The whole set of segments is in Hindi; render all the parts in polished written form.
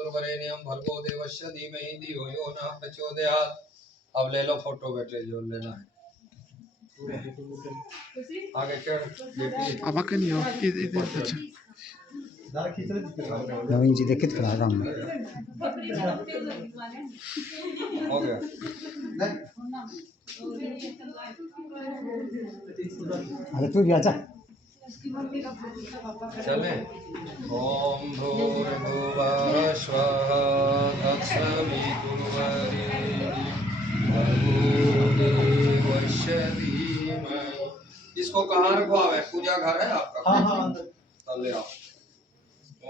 वितुर्वरेण्यं भर्गो देवस्य धीमहि धियो यो न प्रचोदयात्। अब ले लो फोटो बेटे जो लेना है। आगे चढ़ अब नहीं हो इधर अच्छा नवीन जी देखित खड़ा काम हो गया। अरे तू भी आजा चले। ओम भूर्भुवः स्वः तत्सवितुर्वरेण्यं धीमहि। इसको कहाँ रखवावे? पूजा घर है आपका? हाँ ले आओ।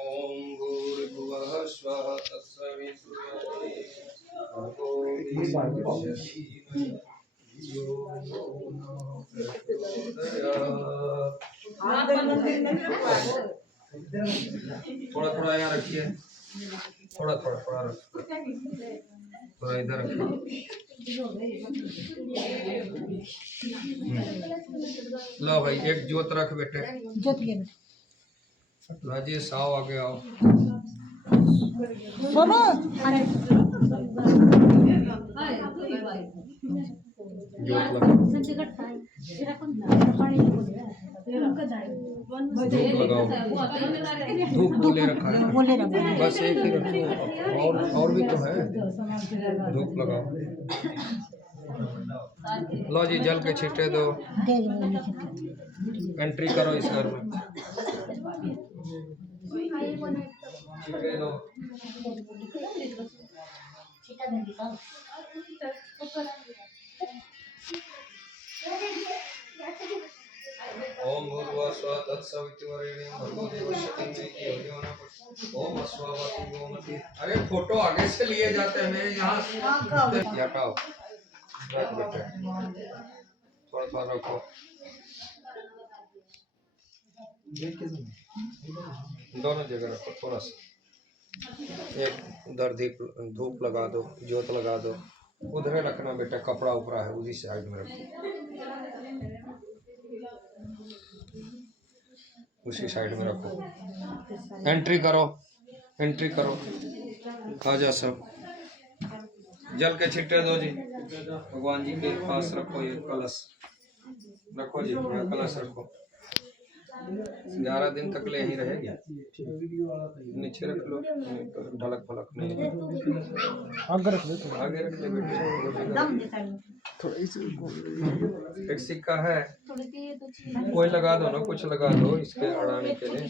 ओम भूर्भुवः स्वः तत्सवितुर्वरेण्यं थोड़ा थोड़ा यहाँ रखिए, थोड़ा थोड़ा थोड़ा रख, थोड़ा इधर रखिए। लो भाई एक जोत रख बेटे। राजेश आओ आगे आओ। जोत लगाओ। धूप लगाओ। धूप बोले रखा है, बस एक ही रखो, और भी तो है। धूप लगाओ। लो जी जल के छिटे दो। एंट्री करो इस घर में। छिटे दो। ओम भूर्भुवः स्वः तत्सवितुर्वरेण्यं भर्गो देवस्य धीमहि धियो यो न प्रचोदयात्। ओम अस्वावती गोमती। अरे फोटो आगे से लिए जाते हैं, मैं यहाँ हटाओ। रख बेटे, थोड़ा थोड़ा रखो। दोनों जगह रखो थोड़ा सा। एक उधर धूप लगा दो, जोत लगा दो। उधर रखना बेटा, कपड़ा उपड़ा है उसी साइड में रखो, उसी साइड में रखो। एंट्री करो, एंट्री करो। आ जा सब। जल के छिट्टे दो जी। भगवान जी के पास रखो ये कलश, रखो जी पूरा कलश रखो। 11 दिन तक ले यहीं रहेगी। नीचे रख लो, ढलक फलक नहीं। आगे रख ले, आगे रख ले बेटे। एक सिक्का है, कोई लगा दो ना, कुछ लगा दो इसके अड़ाने के लिए।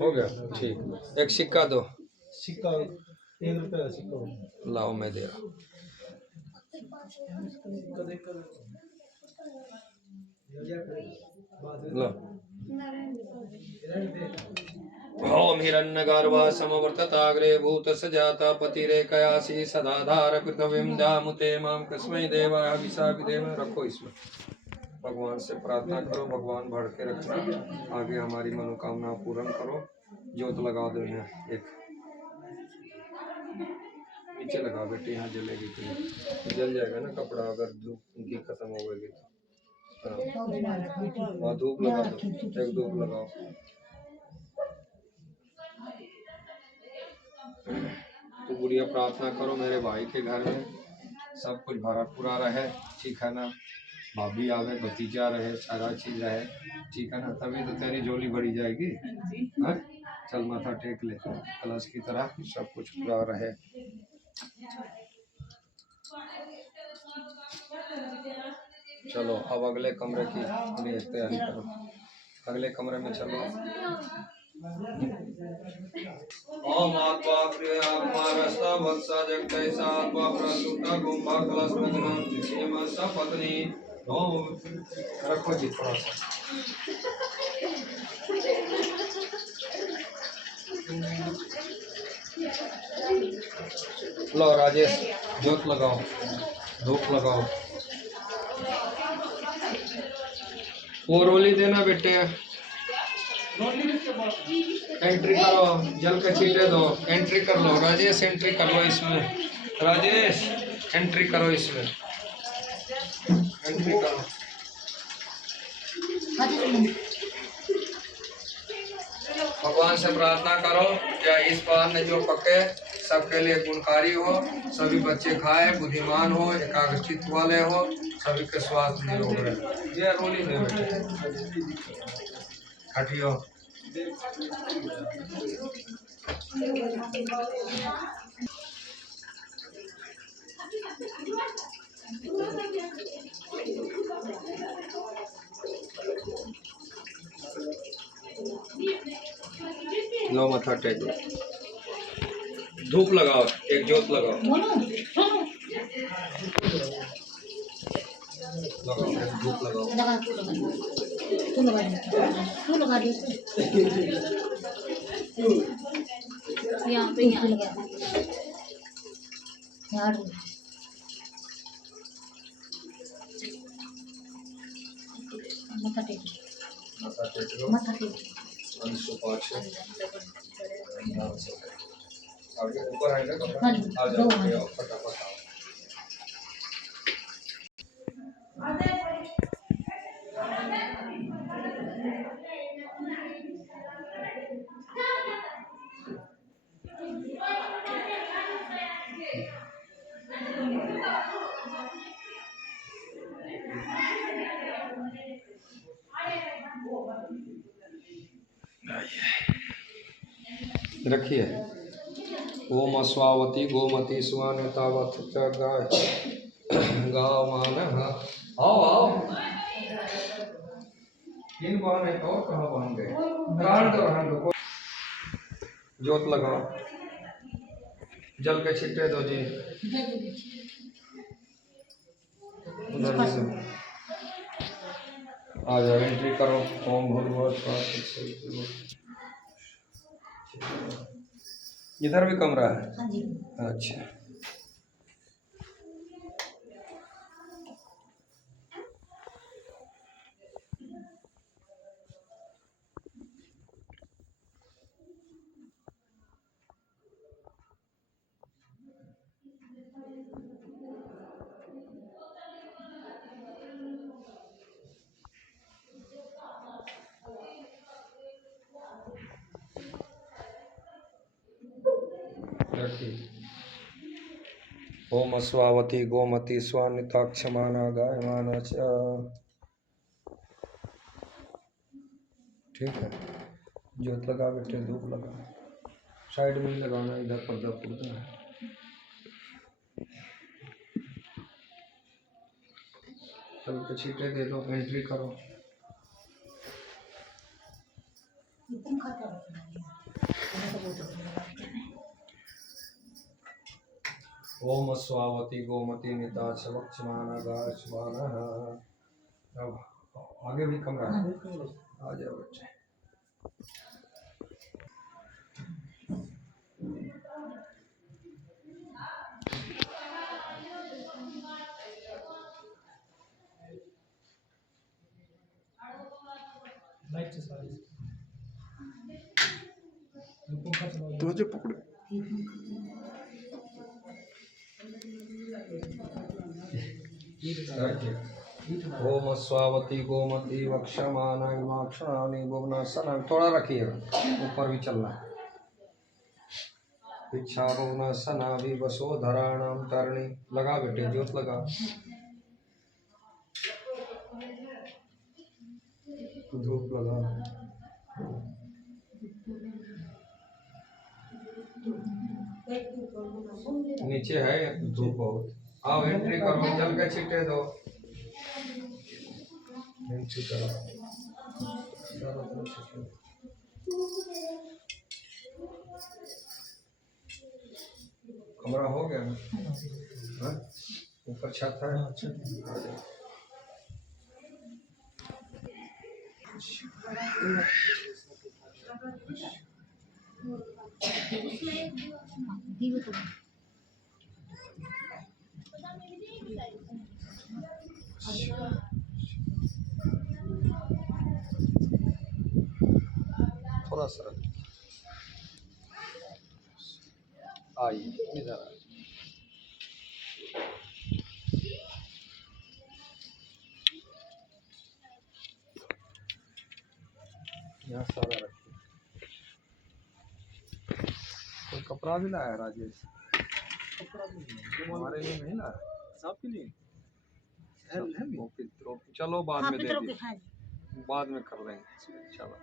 हो गया ठीक। एक सिक्का दो। सिक्का 1 रुपये का सिक्का लाओ, मैं दे रहा हूँ। लो। ओम हिरण्यगर्भः समवर्तताग्रे भूतस्य पतिरेकयासि सदाधार पृथ्वीं दामुते मां कस्मै देवाय हविषा विधेम। रखो इसमें, भगवान से प्रार्थना करो, भगवान भर के रखना, आगे हमारी मनोकामना पूर्ण करो। जोत लगा दो यहाँ एक, नीचे लगा बेटे, यहाँ जलेगी तो जल जाएगा ना कपड़ा, अगर धूप उनकी खत्म हो गई तो। हाँ धूप लगा दो, एक धूप लगाओ। तो गुड़िया प्रार्थना करो मेरे भाई के घर में सब कुछ भरा पूरा रहे, ठीक है ना। भाभी आवे, भतीजा रहे, सारा चीज रहे, ठीक है ना। तभी तो तेरी झोली भरी जाएगी। हाँ चल माथा टेक ले, कलश की तरह सब कुछ पूरा रहे। चलो अब अगले कमरे की लिए तैयारी करो, अगले कमरे में चलो। ओम आत्मा प्रियामारस्ता वत्सा जगतैसा आत्मा प्रसूता गुंभा कलशनग्नं सीम सपत्नी। ओम रखो जी थोड़ा सा। लो राजेश जोत लगाओ, धूप लगाओ। वो रोली देना बेटे। एंट्री करो, जल के छीटे दो। एंट्री कर लो राजेश, एंट्री कर लो इसमें। राजेश एंट्री करो इसमें, एंट्री करो। भगवान से प्रार्थना करो क्या इस बार ने जो पके सबके लिए गुणकारी हो, सभी बच्चे खाए, बुद्धिमान हो, एकाग्र चित्त वाले हो, सभी के स्वास्थ्य निरोग रहे। ये रोली है बेटे, हटियो। लो मथा टेक, धूप लगाओ, एक जोत लगाओ, लगाओ एक धूप लगाओ। यहाँ पे यहाँ लगा मथा टेक मथा टेक लो, मथा टेक अंशु पाँच आगे ऊपर आएगा कमरा, हाँ, आ दो जाओ हैं। आओ, फटाफट आओ। रखिए। ओम अस्वावती गोमती स्वानितावत च गाय गावान। आओ आओ, इन बहन है और कहाँ बहन गए, रहन दो। जोत लगाओ, जल के छिट्टे दो जी, उधर भी दो। आ जाओ, एंट्री करो। ओम भूर्भुवः स्वः। इधर भी कमरा है। हाँ जी। अच्छा, रखिए। ओम अस्वावती गोमती स्वानिताक्षमाना गायमाना च। ठीक है, जोत लगा बेटे, धूप लगा, साइड में ही लगाना, इधर पर्दा पुर्दा है। चल के छींटे दे दो, एंट्री करो। ओम अस्वावती गोमती निता वक्षमाना गायमाना। अब आगे भी कमरा है, आ जाओ बच्चे। तुझे पकड़े ओम स्वावती गोमती वक्षमाना इमाक्षराणि भुवनासना। थोड़ा रखिएगा, ऊपर भी चलना है। इच्छा भुवनासना भी वसो धराणाम तरणी। लगा बेटे, जोत लगा, धूप लगा। नीचे है धूप बहुत। आओ एंट्री करो, जल के छिटे दो, एंट्री करो। चारों तरफ छिटे दो। कमरा हो गया ना? हाँ? ऊपर छत है। आ जाओ। थोड़ा सा आइए इधर। यहाँ सारा रखिए। कोई कपड़ा भी लाया है राजेश? कपड़ा भी हमारे लिए नहीं लाया, सबके लिए चलो बाद में दे दिए, बाद में कर लेंगे। चलो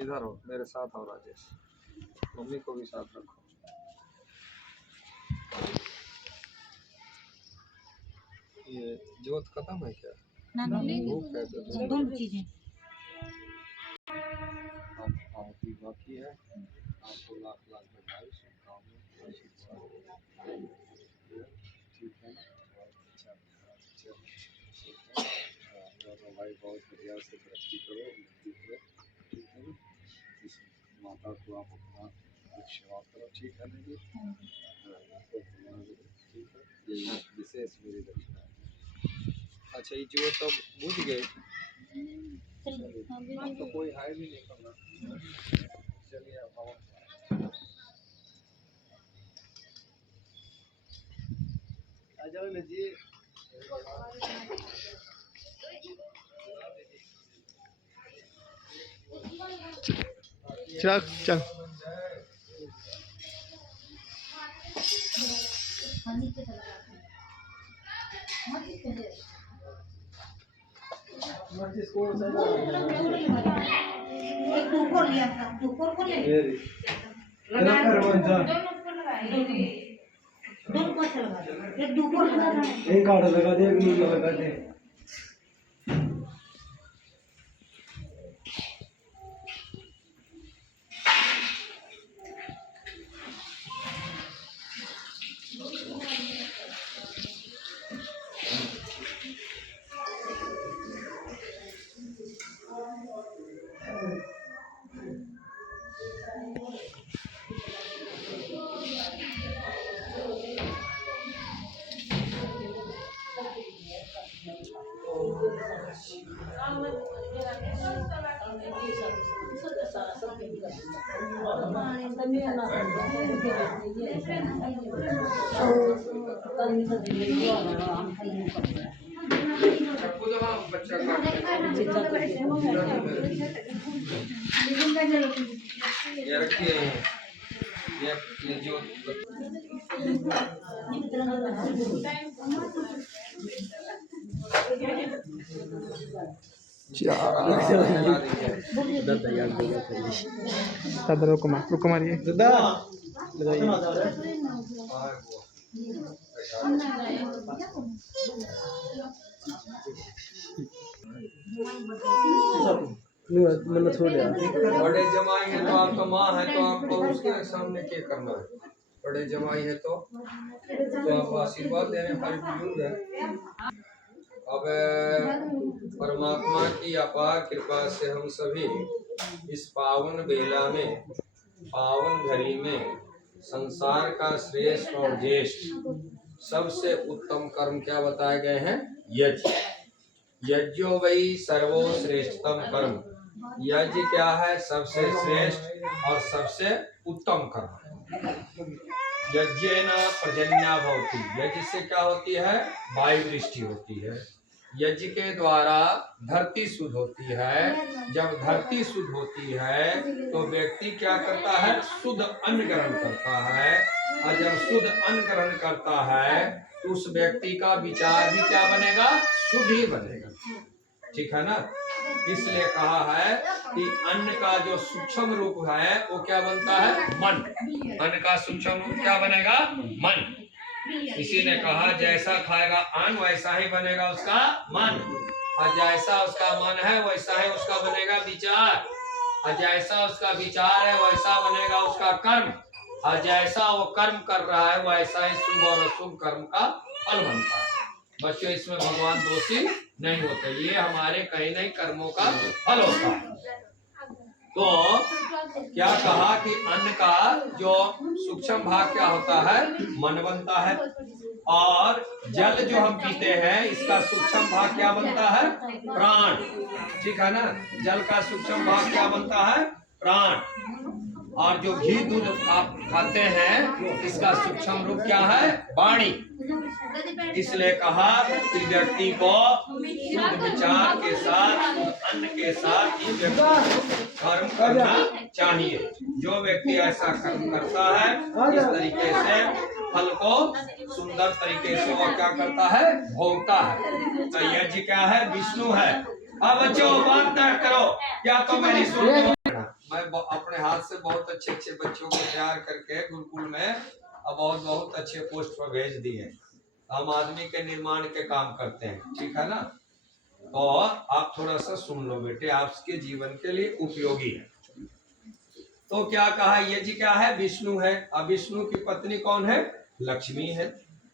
इधर हो, मेरे साथ हो राजेश, मम्मी को भी साथ रखो। ये जोत खत्म है क्या? भूख है तो दोनों चीजें आरती बाकी है। आपको लाख लाख बधाई, शुभकामनाएं, आशीर्वाद। ठीक है ना? अच्छा दोनों भाई बहुत बढ़िया से तरक्की करो, उन्नति करो, ठीक है ना? इस माता को आप अपना सेवा करो, ठीक है ना जी? ठीक है, ये विशेष मेरी दक्षिणा है। अच्छा ये जो तब बुझ गए, तो कोई हाय भी नहीं करना। चलिए अब हवा आ जाओ ना जी। चल चल एक ऊपर लिया था, ऊपर को ले दोनों को अच्छा लगा, एक ऊपर लगा था, एक आड़ लगा दे, एक नीचे लगा दे। बच्चा ये रखिए, ये जो दादा रुको मारिए दादा मैंने छोड़ दिया। बड़े जमाई है तो आपका माँ है तो आपको उसके सामने क्या करना है? बड़े जमाई है तो आप आशीर्वाद देने पर बुजुर्ग है। अब परमात्मा की अपार कृपा से हम सभी इस पावन बेला में, पावन घड़ी में संसार का श्रेष्ठ और ज्येष्ठ सबसे उत्तम कर्म क्या बताए गए हैं? यज्ञ। यज्ञो वही सर्वो श्रेष्ठतम कर्म। यज्ञ क्या है? सबसे श्रेष्ठ और सबसे उत्तम कर्म। यज्ञेन पर्जन्या भवति। यज्ञ से क्या होती है? वायु वृष्टि होती है। यज्ञ के द्वारा धरती शुद्ध होती है। जब धरती शुद्ध होती है तो व्यक्ति क्या करता है? शुद्ध अन्न ग्रहण करता है। और जब शुद्ध अन्न ग्रहण करता है तो उस व्यक्ति का विचार भी क्या बनेगा? शुद्ध ही बनेगा। ठीक है ना? इसलिए कहा है कि अन्न का जो सूक्ष्म रूप है वो क्या बनता है? मन। अन्न का सूक्ष्म रूप क्या बनेगा? मन। किसी ने कहा जैसा खाएगा अन्न वैसा ही बनेगा उसका मन, और जैसा उसका मन है वैसा ही उसका बनेगा विचार, और जैसा उसका विचार है वैसा बनेगा उसका कर्म, और जैसा वो कर्म कर रहा है वैसा ही शुभ और अशुभ कर्म का फल बनता है। बच्चों इसमें भगवान दोषी नहीं होते, ये हमारे कहीं नहीं कर्मों का फल होता है। तो क्या कहा कि अन्न का जो सूक्ष्म भाग क्या होता है? मन बनता है। और जल जो हम पीते हैं इसका सूक्ष्म भाग क्या बनता है? प्राण। ठीक है ना? जल का सूक्ष्म भाग क्या बनता है? प्राण। और जो घी दूध आप खाते हैं इसका सूक्ष्म रूप क्या है? वाणी। इसलिए कहा कि व्यक्ति को शुद्ध विचार के साथ, अन्न के साथ ही व्यक्ति कर्म करना चाहिए। जो व्यक्ति ऐसा कर्म करता है इस तरीके से फल को सुंदर तरीके से वो क्या करता है? भोगता है। तो यज्ञ क्या है? विष्णु है। अब बच्चों बात न करो, या तो मेरी सुनो। मैं अपने हाथ से बहुत अच्छे अच्छे बच्चों को तैयार करके गुरुकुल में बहुत बहुत अच्छे पोस्ट पर भेज दिए। हम आदमी के निर्माण के काम करते हैं, ठीक है ना? तो आप थोड़ा सा सुन लो बेटे, आपके जीवन के लिए उपयोगी है। तो क्या कहा? यज्ञ क्या है? विष्णु है। अब विष्णु की पत्नी कौन है? लक्ष्मी है।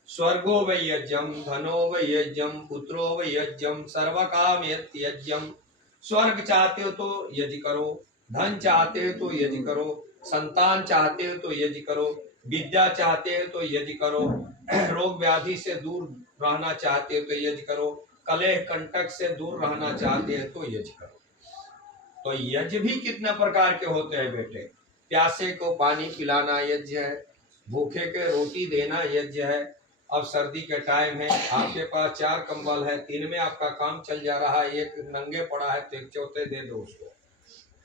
स्वर्गो वै यज्ञम, धनो वै यज्ञम, पुत्रो वै यज्ञम, सर्वकाम यज्ञम। स्वर्ग चाहते हो तो यज्ञ करो, धन चाहते हो तो यज्ञ करो, संतान चाहते हो तो यज्ञ करो, विद्या चाहते हो तो यज्ञ करो, रोग व्याधि से दूर रहना चाहते हो तो यज्ञ करो, कलह कंटक से दूर रहना चाहते हो तो यज्ञ करो। तो यज्ञ भी कितने प्रकार के होते हैं बेटे? प्यासे को पानी पिलाना यज्ञ है, भूखे के रोटी देना यज्ञ है। अब सर्दी का टाइम है, आपके पास 4 कंबल है, 3 में आपका काम चल जा रहा है, एक नंगे पड़ा है तो एक चौथे दे दो उसको।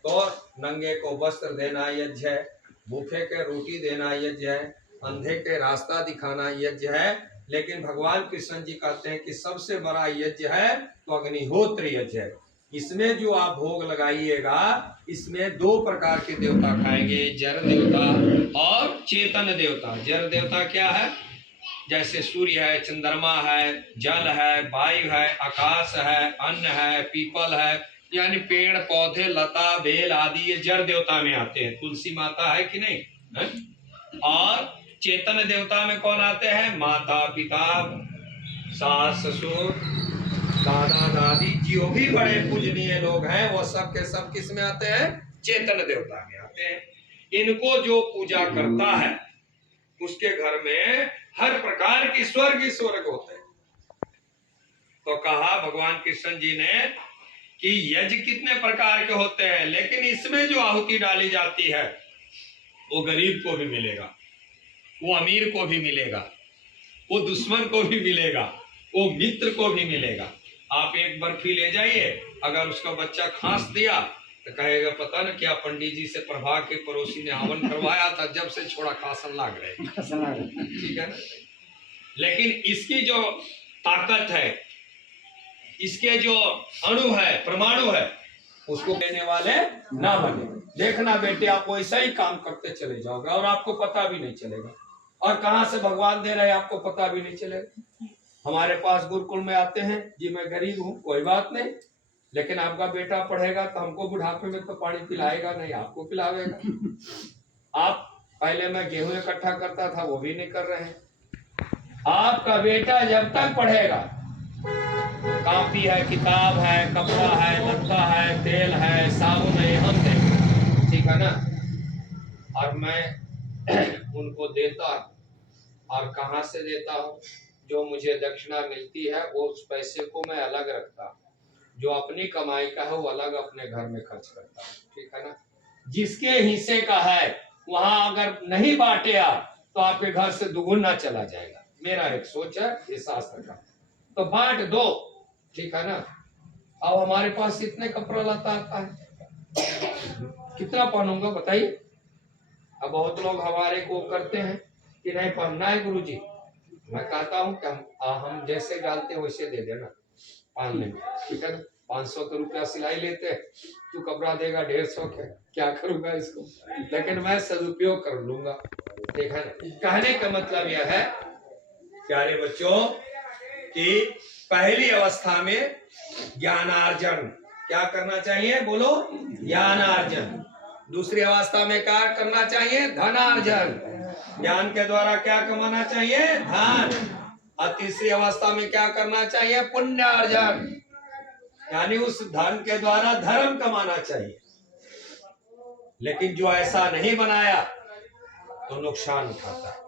तो नंगे को वस्त्र देना यज्ञ है, भूखे के रोटी देना यज्ञ है, अंधे के रास्ता दिखाना यज्ञ है। लेकिन भगवान कृष्ण जी कहते हैं कि सबसे बड़ा यज्ञ है तो अग्निहोत्र यज्ञ है। इसमें जो आप भोग लगाइएगा, इसमें 2 प्रकार के देवता खाएंगे, जर देवता और चेतन देवता। जर देवता क्या है? जैसे सूर्य है, चंद्रमा है, जल है, वायु है, आकाश है, अन्न है, पीपल है, यानी पेड़ पौधे लता बेल आदि ये जड़ देवता में आते हैं। तुलसी माता है कि नहीं है? और चेतन देवता में कौन आते हैं? माता पिता, सास ससुर, दादा दादी, जो भी बड़े पूजनीय लोग हैं वो सब के सब किस में आते हैं? चेतन देवता में आते हैं। इनको जो पूजा करता है उसके घर में हर प्रकार की स्वर्ग होते हैं। तो कहा भगवान कृष्ण जी ने कि यज्ञ कितने प्रकार के होते हैं, लेकिन इसमें जो आहुति डाली जाती है वो गरीब को भी मिलेगा, वो अमीर को भी मिलेगा, वो दुश्मन को भी मिलेगा, वो मित्र को भी मिलेगा। आप एक बर्फी ले जाइए, अगर उसका बच्चा खांस दिया तो कहेगा पता न क्या पंडित जी से प्रभा के पड़ोसी ने हवन करवाया था, जब से छोड़ा खासन लाग रहे। ठीक है ना? लेकिन इसकी जो ताकत है, इसके जो अणु है, परमाणु है, उसको देने वाले ना बने। देखना बेटे, आप वैसा ही काम करते चले जाओगे और आपको पता भी नहीं चलेगा, और कहां से भगवान दे रहे हैं आपको पता भी नहीं चलेगा। हमारे पास गुरुकुल में आते हैं जी, मैं गरीब हूँ, कोई बात नहीं, लेकिन आपका बेटा पढ़ेगा तो हमको बुढ़ापे में तो पानी पिलाएगा नहीं, आपको पिलावेगा। आप पहले मैं गेहूं इकट्ठा करता था, वो भी नहीं कर रहे हैं। आपका बेटा जब तक पढ़ेगा, कॉपी है, किताब है, कपड़ा है, लत्ता है, तेल है, साबुन है, हम देंगे, ठीक है ना? और मैं उनको देता, और कहाँ से देता हूँ? जो मुझे दक्षिणा मिलती है वो उस पैसे को मैं अलग रखता हूँ, जो अपनी कमाई का है वो अलग अपने घर में खर्च करता हूँ, ठीक है ना? जिसके हिस्से का है वहां अगर नहीं बांटे आप तो आपके घर से दुगुना चला जाएगा। मेरा एक सोच है, ये शास्त्र का, तो बांट दो, ठीक है ना? अब हमारे पास इतने कपड़ा लता आता है, कितना पहनूंगा बताइए? अब बहुत लोग हमारे को करते हैं कि नहीं पहनना है गुरुजी। मैं कहता हूँ कि हम जैसे डालते हैं वैसे दे देना पहनने में, ठीक है ना? 500 का रुपया सिलाई लेते हैं, तू कपड़ा देगा 150 के, क्या करूंगा इसको? लेकिन मैं सदुपयोग कर लूंगा, ठीक है ना? कहने का मतलब यह है प्यारे बच्चों कि पहली अवस्था में ज्ञानार्जन क्या करना चाहिए? बोलो, ज्ञानार्जन। दूसरी अवस्था में क्या करना चाहिए? धनार्जन। ज्ञान के द्वारा क्या कमाना चाहिए? धन। और तीसरी अवस्था में क्या करना चाहिए? पुण्यार्जन, यानी उस धन के द्वारा धर्म कमाना चाहिए। लेकिन जो ऐसा नहीं बनाया तो नुकसान उठाता है।